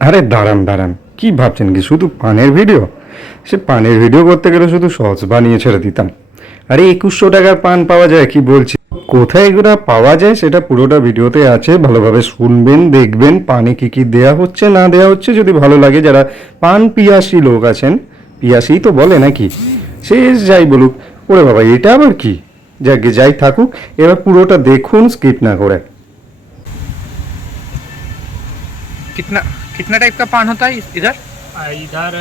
আরে দাঁড়ান দাঁড়ান, কি ভাবছেন কি শুধু পানের ভিডিও? সে পানের ভিডিও করতে গেলে শুধু শর্টস বানিয়ে ছেড়ে দিতাম। আরে 2100 টাকার পান পাওয়া যায় কি বলছি, কোথায় এগুলো পাওয়া যায় সেটা পুরোটা ভিডিওতে আছে, ভালোভাবে শুনবেন, দেখবেন পানে কি কি দেয়া হচ্ছে না দেয়া হচ্ছে। যদি ভালো লাগে, যারা পান পিয়াসী লোক আছেন, পিয়াসী তো বলে নাকি, সে যাই বলুক, ওরে বাবা এটা আবার কি, যাকে যাই থাকুক, এবার পুরোটা দেখুন স্কিপ না করে। कितना कितना टाइप का पान होता है इधर? इधर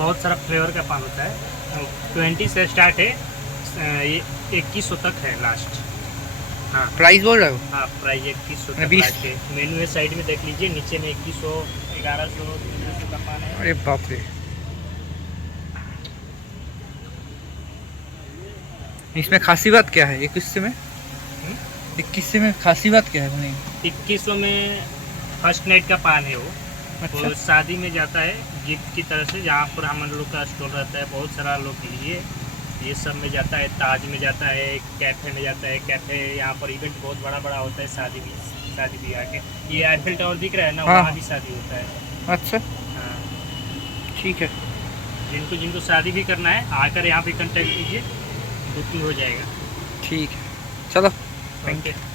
बहुत सारा फ्लेवर का पान होता है। 20 से स्टार्ट है, ये 2100 तक है लास्ट। हाँ प्राइस बोल रहे हो? हाँ, प्राइस 2100 तक 20 लास्ट है। मेनू है साइड में देख लीजिए, नीचे में 2100, 1100, 1300 का पान है। अरे बाप रे, इसमें खासी बात क्या है? 21 में 21 में खासी बात क्या है? नहीं 2100 में फर्स्ट नाइट का पान है वो। अच्छा। वो शादी में जाता है गिफ्ट की तरह से, जहाँ पर हम लोग का स्टॉल रहता है, बहुत सारा लोग लिए ये सब में जाता है। ताज में जाता है, कैफ़े में जाता है। कैफ़े यहाँ पर इवेंट बहुत बड़ा बड़ा होता है, शादी ब्याह के। ये आईफिल टावर दिख रहा है ना, हाँ। वहाँ भी शादी होता है। अच्छा हाँ, ठीक है, जिनको जिनको शादी भी करना है आकर यहाँ पे कांटेक्ट कीजिए, बुकिंग हो जाएगा। ठीक है, चलो थैंक ओके। यू।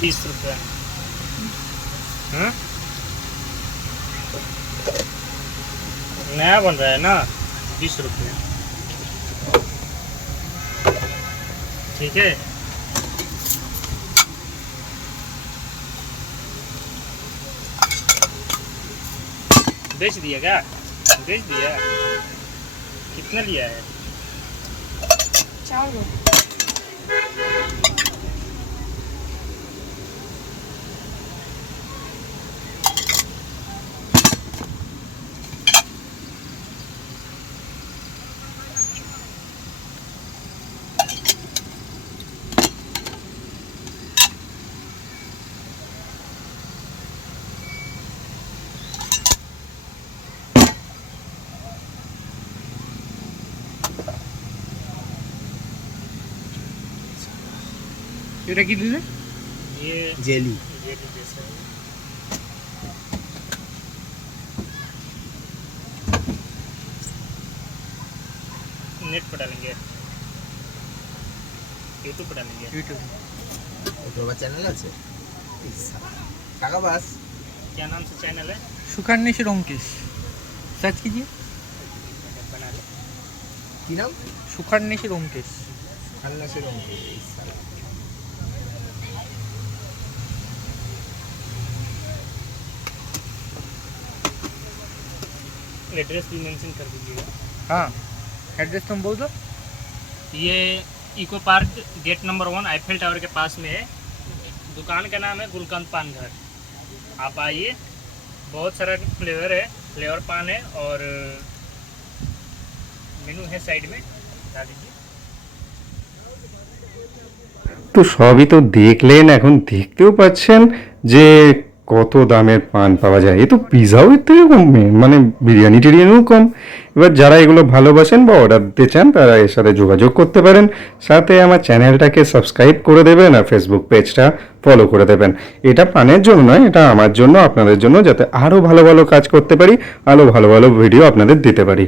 ₹20। हाँ, नया बन रहा है ना, ₹20। ठीक है, बेच दिया क्या? बेच दिया? कितना लिया है? 4 এটা কি দিলে? ये जेली जेली जैसा है। नेट पर डालेंगे, यूट्यूब पर डालेंगे। ইউটিউব তোমার চ্যানেল আছে টাকা বাস क्या नाम से चैनल है? सुखान्वेश रोमकेश सर्च कीजिए। बना लो। কি নাম सुखान्वेश रोमकेश। খান্নাসের অঙ্ক एड्रेस भी मेंशन कर दीजिएगा। हाँ एड्रेस तुम बोल दो। ये eco park gate number 1 Eiffel tower के पास में है। दुकान का नाम है गुलकंद पान घर। आप आइए, बहुत सारा फ्लेवर है, फ्लेवर पान है, और मेनू है साइड में, बता दीजिए। তো সবই তো দেখলেন, এখন দেখতেও পাচ্ছেন যে কত দামের পান পাওয়া যায়। এ তো পিৎজাও এর থেকে কম, মানে বিরিয়ানি টিরিয়ানিও কম। এবার যারা এগুলো ভালোবাসেন বা অর্ডার দিতে চান, তারা এর সাথে যোগাযোগ করতে পারেন। সাথে আমার চ্যানেলটাকে সাবস্ক্রাইব করে দেবেন আর ফেসবুক পেজটা ফলো করে দেবেন। এটা পানের জন্য নয়, এটা আমার জন্য, আপনাদের জন্য, যাতে আরও ভালো ভালো কাজ করতে পারি, আরও ভালো ভালো ভিডিও আপনাদের দিতে পারি।